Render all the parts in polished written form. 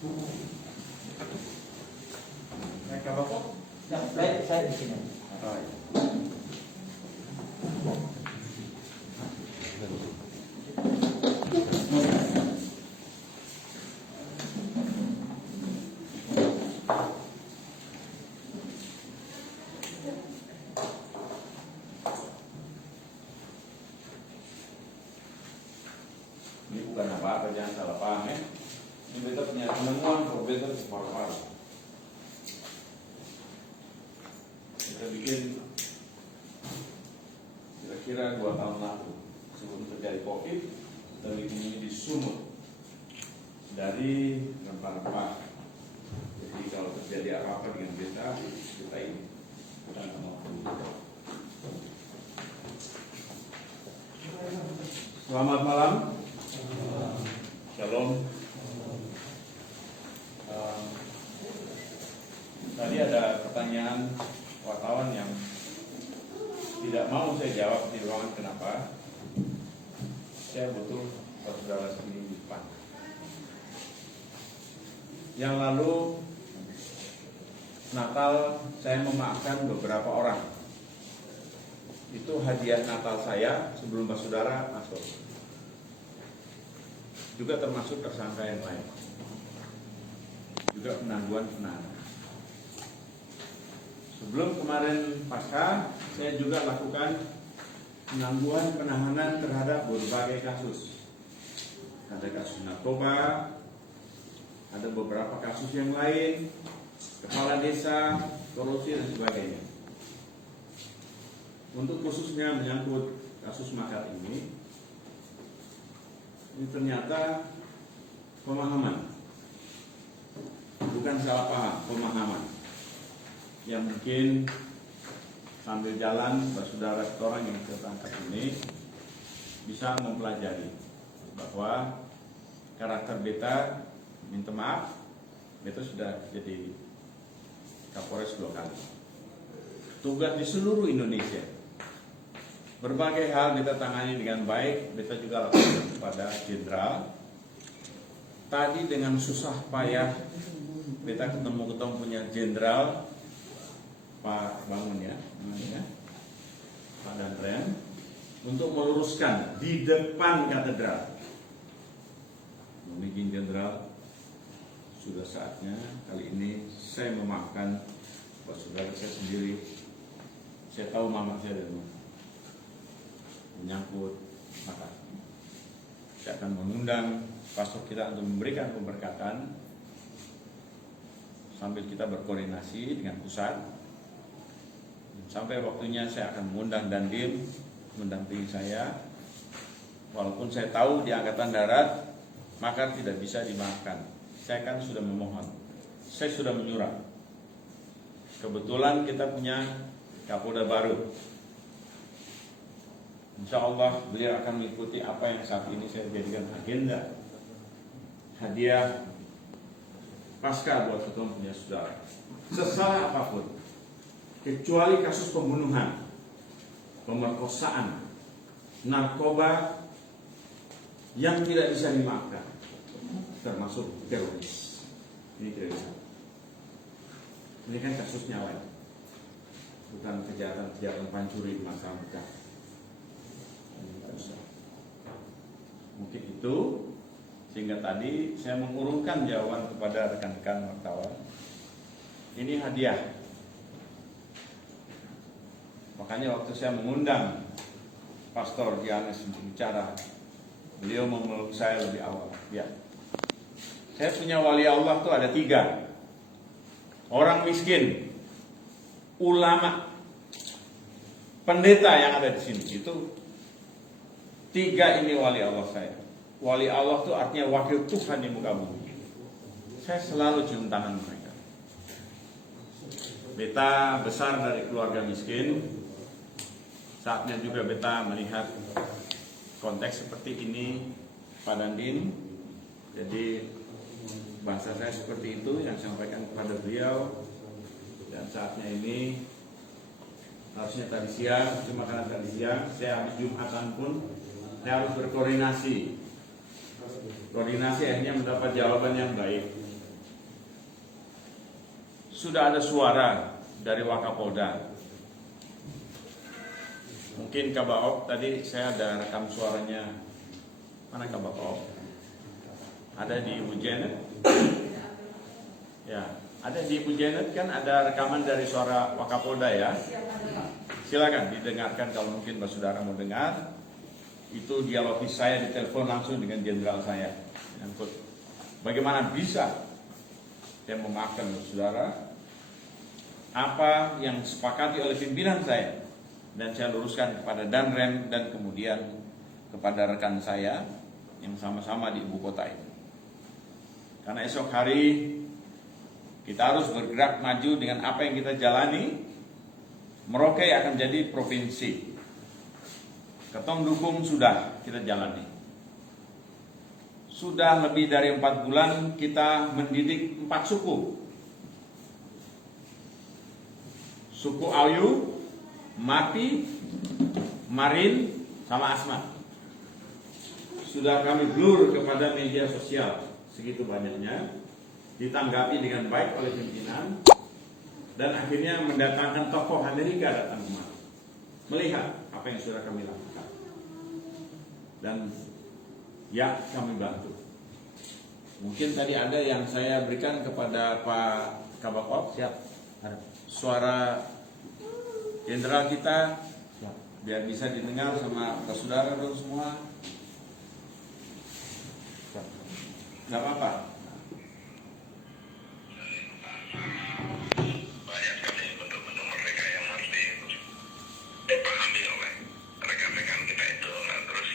Naik apa kok? Nah, saya di sini. Oh, iya. Ini bukan apa-apa, jangan salah paham ya. Ini beta punya penemuan kok, beta separuh-paruh. Kita bikin kira-kira 2 tahun lalu sebelum terjadi COVID, kita bikin ini di Sumut dari rempah-rempah. Jadi kalau terjadi apa-apa dengan beta, kita ini kita nggak mau. Selamat malam. Shalom. Tadi ada pertanyaan wartawan yang tidak mau saya jawab di ruangan. Kenapa? Saya butuh saudara sendiri di depan. Yang lalu Natal saya memaafkan beberapa orang. Itu hadiah Natal saya sebelum saudara masuk. Juga termasuk tersangka yang lain. Juga penangguhan penahanan. Sebelum kemarin Pasca, saya juga lakukan penangguhan penahanan terhadap berbagai kasus. Ada kasus narkoba, ada beberapa kasus yang lain, kepala desa, korupsi dan sebagainya. Untuk khususnya menyangkut kasus makar ini ternyata pemahaman, bukan salah paham, pemahaman yang mungkin sambil jalan saudara orang yang tertangkap ini bisa mempelajari bahwa karakter beta, minta maaf, beta sudah jadi Kapolres 2 kali, tugas di seluruh Indonesia. Berbagai hal beta tangani dengan baik, beta juga lakukan kepada jenderal. Tadi dengan susah payah beta ketemu punya jenderal Pak Bangun ya, namanya Pak Danren, untuk meluruskan di depan katedral. Mungkin jenderal, sudah saatnya kali ini saya memaafkan buat saudara saya sendiri. Saya tahu mama saya dari mana. Menyangkut maka saya akan mengundang pastor kita untuk memberikan pemberkatan sambil kita berkoordinasi dengan pusat. Sampai waktunya saya akan mengundang Dandim mendampingi saya. Walaupun saya tahu di Angkatan Darat makar tidak bisa dimaafkan. Saya kan sudah memohon, saya sudah menyurat. Kebetulan kita punya Kapolda baru. Insya Allah beliau akan mengikuti apa yang saat ini saya jadikan agenda hadiah pasca buat ketua punya saudara. Sesalah apapun, kecuali kasus pembunuhan, pemerkosaan, narkoba yang tidak bisa dimaafkan, termasuk teroris. Ini tidak bisa. Ini kan kasusnya lain, bukan kejahatan pancuri di masa muda. Mungkin itu sehingga tadi saya mengurungkan jawaban kepada rekan-rekan wartawan. Ini hadiah. Makanya waktu saya mengundang Pastor Giannis untuk bicara, beliau memeluk saya lebih awal. Ya, saya punya wali Allah tuh ada 3. Orang miskin, ulama, pendeta yang ada di sini. Itu 3 ini wali Allah saya. Wali Allah itu artinya wakil Tuhan di muka bumi. Saya selalu cium tangan mereka. Beta besar dari keluarga miskin. Saatnya juga beta melihat konteks seperti ini, Pak Dandim. Jadi bahasa saya seperti itu yang sampaikan kepada beliau. Dan saatnya ini harusnya tadi siang, cuma karena tadi siang saya habis Jumatan pun saya harus berkoordinasi. Koordinasi akhirnya mendapat jawaban yang baik. sudah ada suara dari Wakapolda. Mungkin Kabaop tadi saya ada rekam suaranya. Mana Kabaop? Ada di Ibu Janet. Ya, ada di Ibu Janet kan ada rekaman dari suara Wakapolda ya. Silakan didengarkan kalau mungkin Mbak Saudara mau dengar. Itu dialogis saya di telepon langsung dengan jenderal saya. Bagaimana bisa saya memaafkan Mbak Saudara apa yang disepakati oleh pimpinan saya, dan saya luruskan kepada Danrem dan kemudian kepada rekan saya yang sama-sama di ibu kota ini. Karena esok hari kita harus bergerak maju dengan apa yang kita jalani. Merauke akan jadi provinsi. Ketong dukung sudah kita jalani. Sudah lebih dari 4 bulan kita mendidik 4 suku. Suku Ayu, Mapi, Marin, sama Asmat. Sudah kami blur kepada media sosial, segitu banyaknya, ditanggapi dengan baik oleh pimpinan, dan akhirnya mendatangkan tokoh Amerika datang kemari, melihat apa yang sudah kami lakukan, dan ya kami bantu. Mungkin tadi ada yang saya berikan kepada Pak Kabakop, siap, suara jenderal kita, biar bisa didengar sama saudara dan semua. Nggak apa-apa. Banyak sekali bentuk-bentuk mereka yang harus dipahami oleh rekan-rekan kita itu. Nah, terus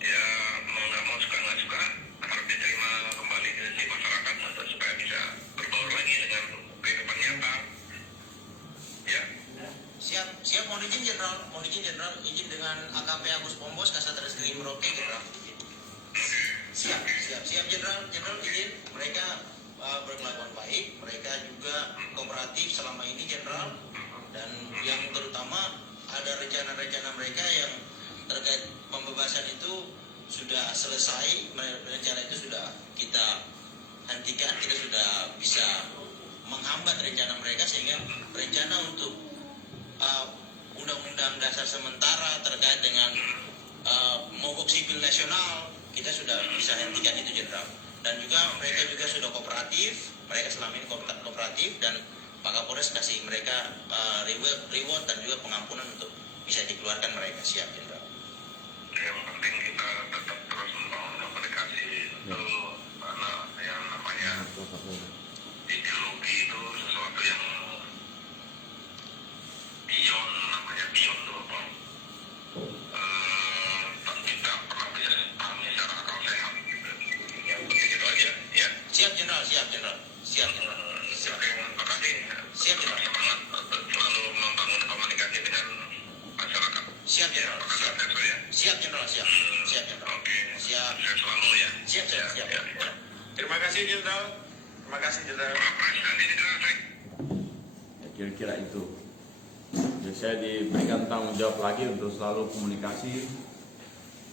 ya mau nggak mau, suka nggak suka, harus diterima kembali di masyarakat untuk supaya bisa berbaur lagi dengan kehidupan nyata. Ya. Siap, mohon izin Jenderal, izin dengan AKP Agus Pombos, Kasat Reskrim Merauke, Jenderal. Siap Jenderal, izin. Mereka berkelakuan baik, mereka juga kooperatif selama ini, Jenderal. Dan yang terutama ada rencana-rencana mereka yang terkait pembebasan itu sudah selesai, rencana itu sudah kita hentikan, kita sudah bisa menghambat rencana mereka, sehingga rencana untuk undang-undang dasar sementara terkait dengan mogok sipil nasional kita sudah bisa hentikan itu, Jenderal. Dan juga mereka juga sudah kooperatif, mereka selama ini kooperatif, dan Pak Kapolres kasih mereka reward dan juga pengampunan untuk bisa dikeluarkan mereka. Siap, Jenderal. Yang penting kita tetap terus membangun komunikasi itu, karena yang namanya ideologi itu sesuatu yang beyond tuh apa? Kita pernah bisa pahami secara akal sehat. Yang penting itu aja, ya. Siap, Jenderal. Oke, terima kasih. Siap, Jenderal. Semangat untuk selalu membangun komunikasi dengan masyarakat. Siap, Jenderal. Siap, Jenderal. Oke. Siap. Saya selalu ya. Siap. Terima kasih Jenderal. Ya, kira-kira itu. Jadi saya diberikan tanggung jawab lagi untuk selalu komunikasi.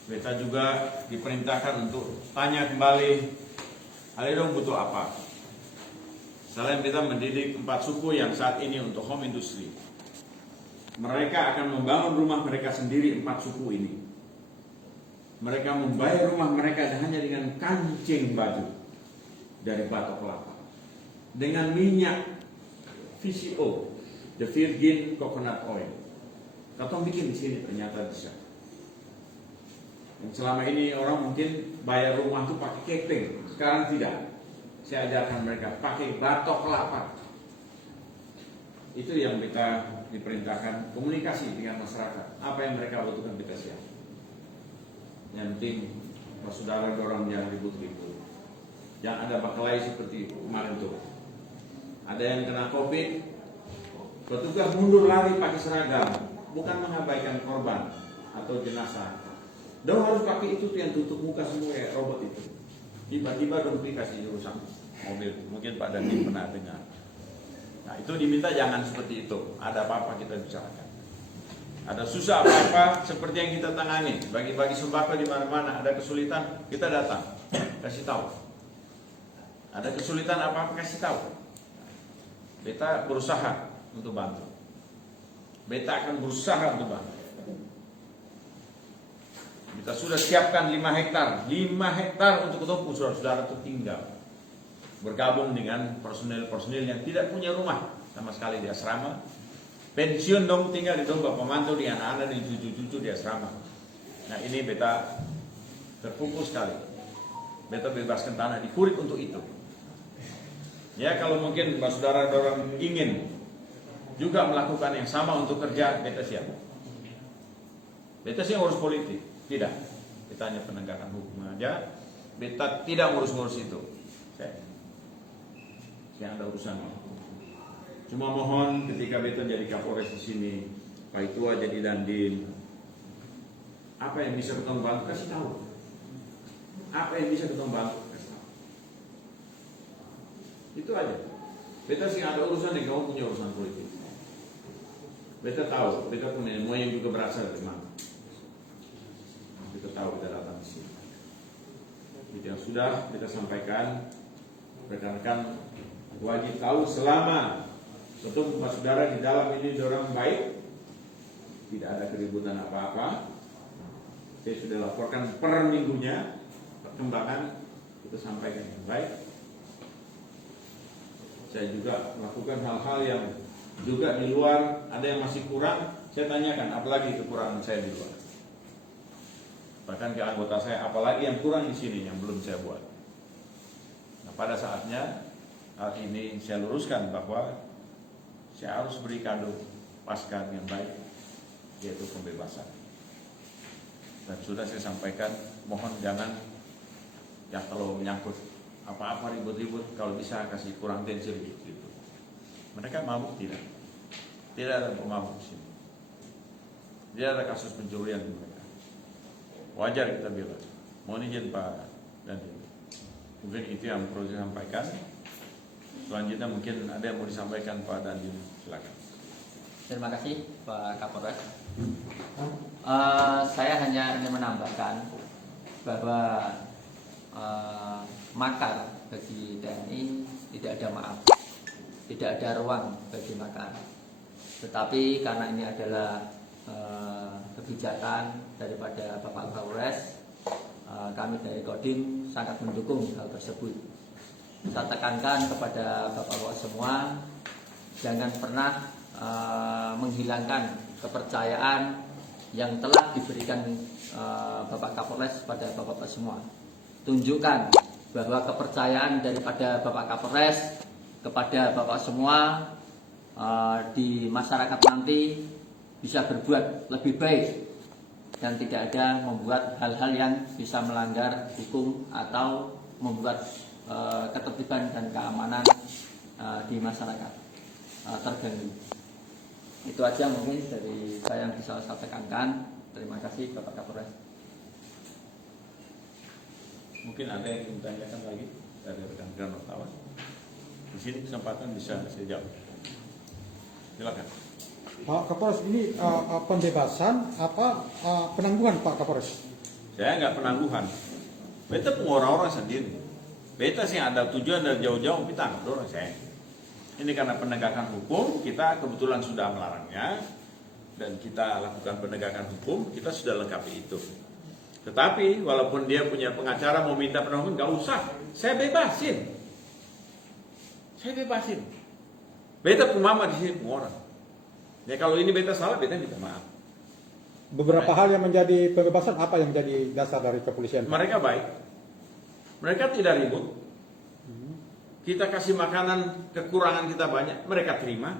Kita juga diperintahkan untuk tanya kembali, kalian butuh apa? Selain kita mendidik 4 suku yang saat ini untuk home industry, mereka akan membangun rumah mereka sendiri, 4 suku ini. Mereka membayar rumah mereka hanya dengan kancing batu dari batok kelapa, dengan minyak VCO, the Virgin Coconut Oil. Katong bikin di sini ternyata bisa. Yang selama ini orang mungkin bayar rumah itu pakai keping, sekarang tidak. Saya ajarkan mereka pakai batok kelapa. Itu yang kita diperintahkan, komunikasi dengan masyarakat. Apa yang mereka butuhkan kita siap. Yang penting Pak Saudara dorong jangan ribut-ribut. Jangan ada bakalai seperti kemarin tuh. Ada yang kena COVID, petugas mundur lari pakai seragam, bukan mengabaikan korban atau jenazah. Dong harus pakai itu tuh yang tutup muka semua ya, robot itu. Tiba-tiba duplikasi rusak mobil. Mungkin Pak Dandi pernah dengar. Nah itu diminta jangan seperti itu. Ada apa-apa kita bicarakan. Ada susah apa-apa seperti yang kita tangani. Bagi-bagi sembako di mana-mana. Ada kesulitan kita datang, kasih tahu. Ada kesulitan apa-apa kasih tahu. Beta berusaha untuk bantu. Beta akan berusaha untuk bantu. Kita sudah siapkan 5 hektar. 5 hektar untuk ketemu saudara-saudara itu tinggal. Bergabung dengan personil-personil yang tidak punya rumah sama sekali di asrama. Pensiun dong, tinggal di dong bapak mantu, di anak-anak, di cucu-cucu di asrama. Nah ini beta terpukul sekali. Beta bebaskan tanah di Kurit untuk itu. Ya kalau mungkin saudara-saudara ingin juga melakukan yang sama untuk kerja, beta siap. Beta sih ngurus politik, tidak. Beta hanya penegakan hukum aja. Beta tidak ngurus-ngurus itu. Saya ada urusan. Cuma mohon ketika beta jadi Kapolres di sini, Pak Itua jadi Dandim, apa yang bisa kita bantu kasih tahu. Apa yang bisa kita bantu kasih tahu. Itu aja. Beta sih ada urusan yang kamu punya urusan politik. Beta tahu, beta punya semua yang juga berasal dari mana. Beta tahu beta datang di sini. Itu yang sudah beta sampaikan, rekan-rekan wajib tahu selama ketemu saudara di dalam ini orang baik, tidak ada keributan apa-apa. Saya sudah laporkan per minggunya perkembangan, kita sampaikan yang baik. Saya juga melakukan hal-hal yang juga di luar ada yang masih kurang, saya tanyakan apalagi kekurangan saya di luar. Bahkan ke anggota saya apalagi yang kurang di sini yang belum saya buat. Nah, pada saatnya hal ini saya luruskan bahwa saya harus beri kado pasca yang baik, yaitu pembebasan. Dan sudah saya sampaikan, mohon jangan ya kalau menyangkut apa-apa ribut-ribut, kalau bisa kasih kurang tensi gitu. Mereka mabuk tidak? Tidak ada pemabuk di sini. Tidak ada kasus pencurian di mereka. Wajar kita bilang. Mohon izin Pak Dandim. Mungkin itu yang perlu saya sampaikan. Selanjutnya mungkin ada yang mau disampaikan Pak Dandim, silakan. Terima kasih Pak Kapolres. Saya hanya ingin menambahkan bahwa makar bagi TNI tidak ada maaf, tidak ada ruang bagi makar. Tetapi karena ini adalah kebijakan daripada Bapak Kapolres, kami dari Kodim sangat mendukung hal tersebut. Saya tekankan kepada Bapak-Bapak semua, jangan pernah menghilangkan kepercayaan yang telah diberikan Bapak Kapolres pada Bapak-Bapak semua. Tunjukkan bahwa kepercayaan daripada Bapak Kapolres kepada Bapak semua di masyarakat nanti bisa berbuat lebih baik dan tidak ada membuat hal-hal yang bisa melanggar hukum atau membuat ketertiban dan keamanan di masyarakat terganggu. Itu aja mungkin dari saya yang bisa saya tekankan. Terima kasih Bapak Kapolres. Mungkin ada yang ingin ditanyakan lagi dari rekan-rekan wartawan. Di sini kesempatan bisa saya jawab. Silakan. Pak Kapolres, ini pembebasan apa penangguhan Pak Kapolres? Saya nggak penangguhan. Beta pun orang-orang sendiri. Beta sih ada tujuan dari jauh-jauh kita nggak dorong saya. Ini karena penegakan hukum, kita kebetulan sudah melarangnya dan kita lakukan penegakan hukum, kita sudah lengkapi itu. Tetapi walaupun dia punya pengacara mau minta penangguhan, nggak usah, saya bebasin. Saya bebasin. Beta pemama di sini semua orang. Ya kalau ini beta salah, beta minta maaf. Beberapa hal yang menjadi pembebasan apa yang menjadi dasar dari kepolisian? Mereka baik. Mereka tidak ribut. Kita kasih makanan, kekurangan kita banyak, mereka terima.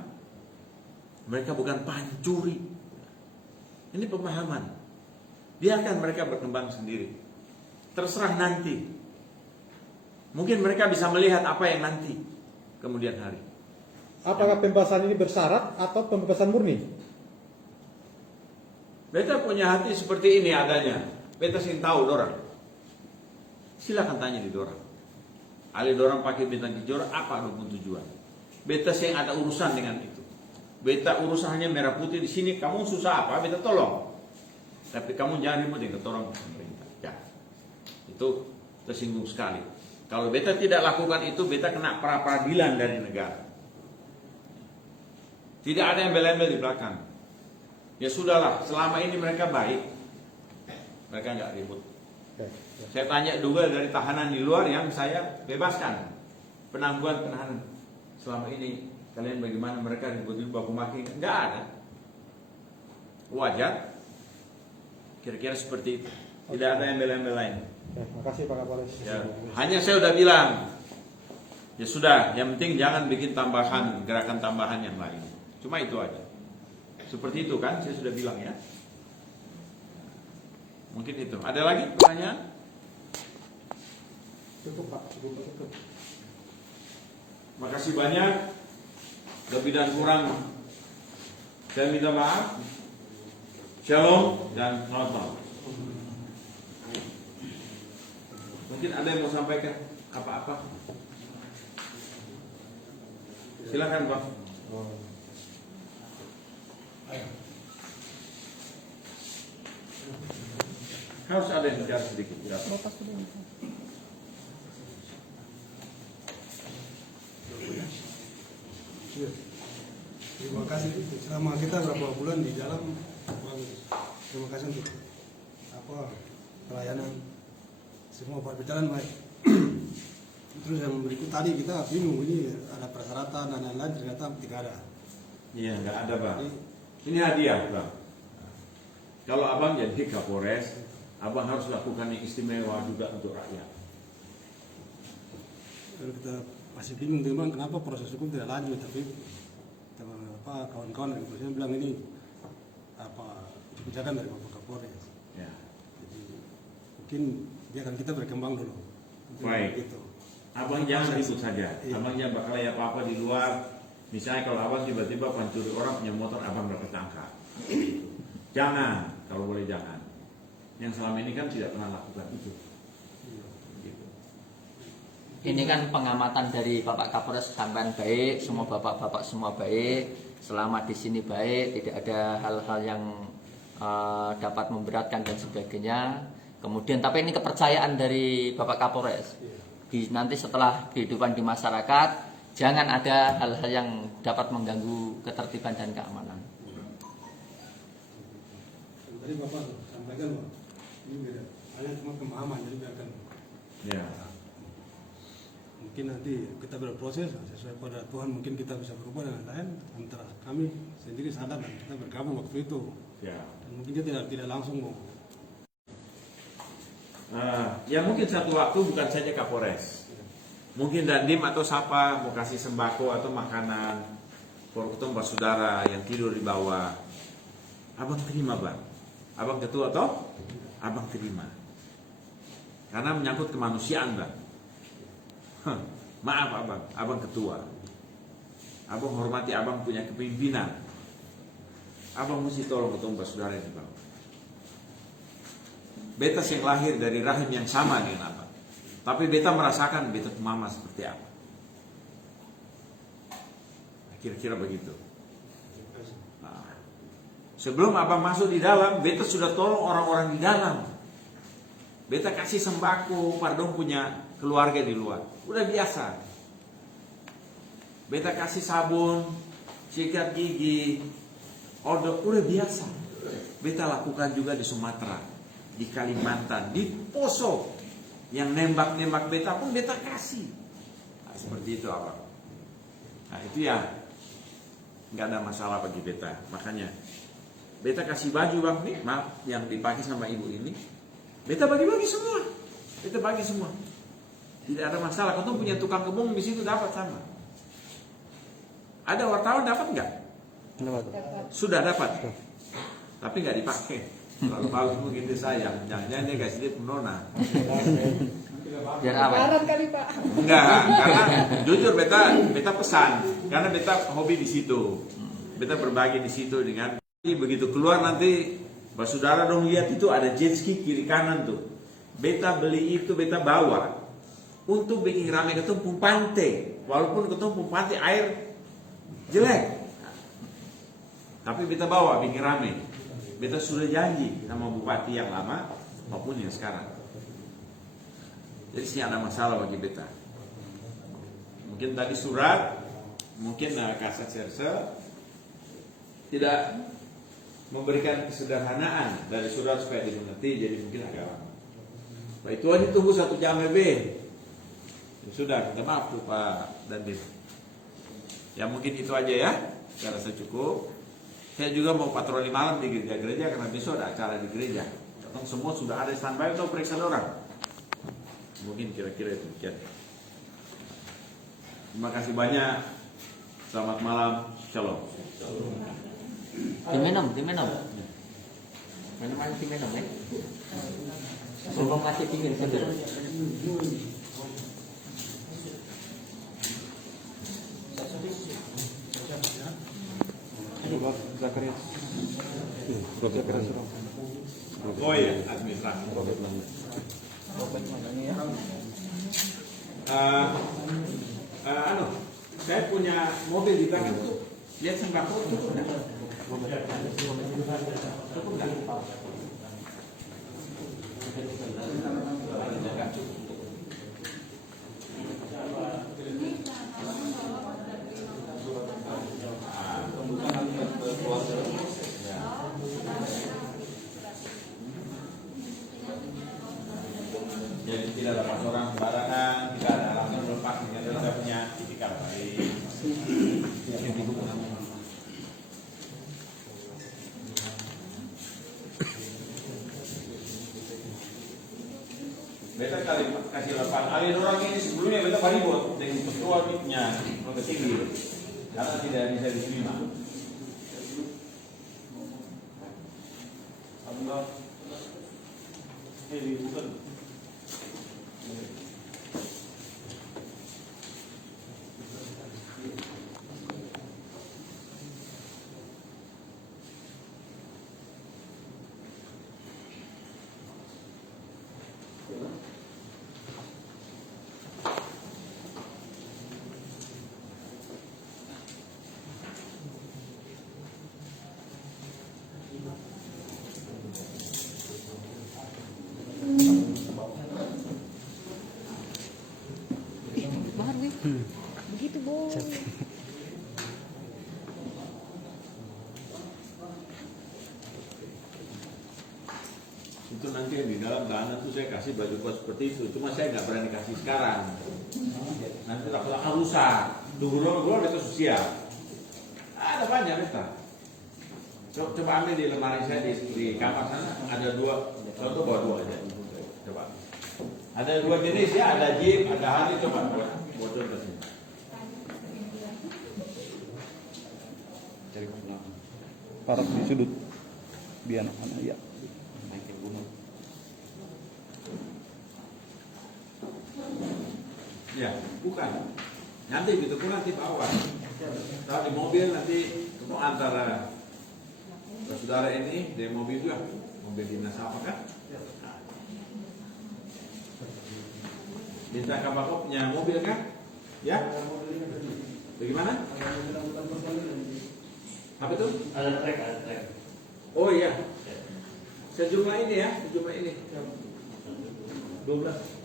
Mereka bukan pancuri. Ini pemahaman. Biarkan mereka berkembang sendiri. Terserah nanti. Mungkin mereka bisa melihat apa yang nanti kemudian hari. Apakah pembebasan ini bersyarat atau pembebasan murni? Beta punya hati seperti ini adanya. Beta sih tahu dorang. Silakan tanya di dorang. Ali dorang pakai bintang kejora apa adapun tujuan? Beta sih ada urusan dengan itu. Beta urusannya merah putih di sini. Kamu susah apa? Beta tolong. Tapi kamu jangan ribut dengan orang pemerintah. Ya, itu tersinggung sekali. Kalau beta tidak lakukan itu, beta kena pra-peradilan dari negara. Tidak ada yang embel-embel di belakang. Ya sudahlah, selama ini mereka baik, mereka nggak ribut. Saya tanya juga dari tahanan di luar yang saya bebaskan, penangguhan penahanan. Selama ini kalian bagaimana, mereka ribut-ribut baku maki? Nggak ada. Wajar. Kira-kira seperti itu. Tidak ada embel-embel lain. Terima kasih Pak Kapolres. Ya, hanya saya udah bilang, ya sudah, yang penting jangan bikin tambahan, gerakan tambahan yang lain. Cuma itu aja. Seperti itu kan, saya sudah bilang ya. Mungkin itu. Ada lagi pertanyaan? Cukup Pak, cukup. Makasih banyak. Lebih dan kurang saya minta maaf. Shalom dan selamat malam. Mungkin ada yang mau sampaikan apa-apa? Silakan Pak. Harus ada yang bicara sedikit. Ya. Terima kasih. Selama kita berapa bulan di dalam, terima kasih untuk pelayanan semua perbincangan baik. Terus yang berikut tadi kita bingung, ini ada persyaratan dan lain-lain, ternyata tidak ada. Iya, nggak ada Bang. Ini hadiah Bang. Kalau Abang jadi Kapolres, Abang harus lakukan yang istimewa juga untuk rakyat. Kalau kita masih bingung teman, kenapa proses hukum tidak lanjut, tapi kawan-kawan dari polisi bilang ini kebijakan dari Bapak Kapolres. Ya. Jadi mungkin biarkan kita berkembang dulu. Baik. Gitu. Abang jangan ribut saja. Iya. Abang jangan bakal ya apa-apa di luar. Misalnya kalau Abang tiba-tiba pencuri orang punya motor, Abang dapat tangkap. Jangan, kalau boleh jangan. Yang selama ini kan tidak pernah lakukan itu. Gitu. Ini kan pengamatan dari Bapak Kapolres, sampean baik, semua bapak-bapak semua baik, selama di sini baik, tidak ada hal-hal yang dapat memberatkan dan sebagainya. Kemudian, tapi ini kepercayaan dari Bapak Kapolres. Nanti setelah kehidupan di masyarakat, jangan ada hal-hal yang dapat mengganggu ketertiban dan keamanan. Tadi Bapak sampaikan, Pak, ini beda. Hanya cuma pemahaman, jadi biarkan. Ya. Mungkin nanti kita berproses sesuai pada Tuhan, mungkin kita bisa berubah dengan lain antara kami sendiri sadar dan kita bergabung waktu itu. Ya. Dan mungkin kita tidak langsung mau. Ya mungkin satu waktu bukan saja Kapolres, mungkin Dandim atau siapa mau kasih sembako atau makanan for ketemu saudara yang tidur di bawah, Abang terima Bang, Abang ketua toh, Abang terima, karena menyangkut kemanusiaan Bang. Maaf Abang ketua, Abang hormati, Abang punya kepemimpinan, Abang mesti tolong ketemu saudara di bawah. Beta yang lahir dari rahim yang sama dengan Abang, tapi beta merasakan beta mama seperti apa. Kira-kira begitu. Nah, sebelum Abang masuk di dalam, beta sudah tolong orang-orang di dalam. Beta kasih sembako, pardon punya keluarga di luar. Udah biasa. Beta kasih sabun, sikat gigi, odok, udah biasa. Beta lakukan juga di Sumatera, di Kalimantan, di Poso, yang nembak-nembak beta pun beta kasih. Nah, seperti itu Abang. Nah itu ya, nggak ada masalah bagi beta. Makanya beta kasih baju Bang nih, maaf yang dipakai sama ibu ini, beta bagi-bagi semua. Beta bagi semua. Tidak ada masalah. Kau tuh punya tukang kebun di situ dapat sama. Ada wartawan dapat nggak? Sudah dapat. Tapi nggak dipakai. Lalu bagus begitu sayang, jangan-jangan dia kasih dia penona. Biar apa? Lebaran kali Pak. Enggak, karena jujur beta pesan, karena beta hobi di situ, beta berbagi di situ dengan. Begitu keluar nanti, saudara dong lihat itu ada jet ski kiri kanan tuh. Beta beli itu, beta bawa untuk bikin rame ketumpung pantai, walaupun ketumpung pantai air jelek, tapi beta bawa bikin rame. Beta sudah janji sama bupati yang lama maupun yang sekarang. Jadi sih ada masalah bagi beta. Mungkin tadi surat, mungkin kasat serse, tidak memberikan kesederhanaan dari surat supaya dimengerti, jadi mungkin agak lama. Pak itu aja tunggu 1 jam lebih. Ya sudah, minta maaf tuh Pak Dandim. Ya mungkin itu aja ya, saya rasa cukup. Saya juga mau patroli malam di gereja-gereja karena besok ada acara di gereja. Datang semua sudah ada standby atau periksa orang. Mungkin kira-kira itu. Ya. Terima kasih banyak. Selamat malam. Shalom. Diminum. Minuman diminum ya. Belum masih dingin seger. Oh iya, administrasi. Saya punya mobil di belakang tuh. Lihat sembako cukup nggak? Cukup nggak? Jadi tidak ada pasokan sembarangan, tidak ada alasan melepas dengan saya punya itikaf baik. Beta kali kasih lepas. Alih orang ini sebelumnya beta paribot dengan ketua miknya ke sini karena tidak bisa diterima. Allah, ini bukan. Begitu Bu. Itu nanti di dalam tahanan tuh saya kasih baju buat seperti itu, cuma saya nggak berani kasih sekarang. Nanti takut akan rusak. Tunggu dulu besok sosial. Ada banyak beta. Coba ambil di lemari saya di kamar sana ada 2. Contoh bawa 2 aja. Coba. Ada 2 jenis ya, ada Jeep, ada Harley, coba buat contoh sini. Taruh di sudut biar anak-anak ya. Ya, bukan. Nanti gitu pun nanti bawa. Kalau di mobil nanti ketemu antara saudara ini dari mobil juga, mobil dinas apa kan? Minta kabakop punya mobil kan? Ya? Bagaimana? Apa itu? Ada trek. Oh iya. Sejumlah ini ya, sejumlah ini. 12.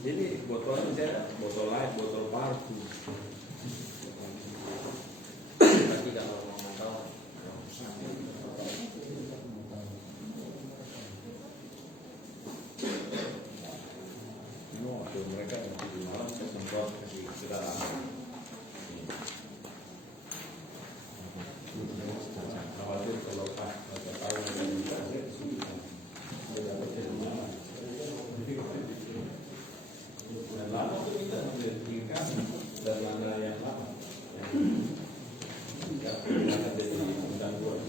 Jadi botolnya saya botol light, botol parfum. Tapi kalau mau tahu, ini waktu mereka di malam saya semprot kasih kita. Khawatir kalau Pak tahu dan lama itu kita memilihkan dan mana yang lama yang tidak jadi gangguan.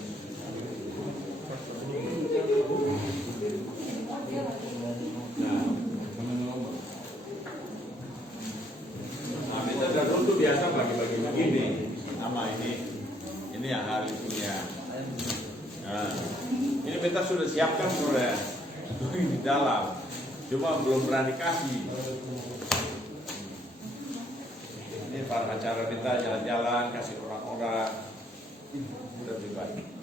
Nah, kita gabung tuh biasa bagi-bagi begini. Sama ini yang hari punya. Nah, ini beta sudah siapkan sudah di dalam, cuma belum berani kasih. Ini para acara kita jalan-jalan kasih orang-orang udah pribadi.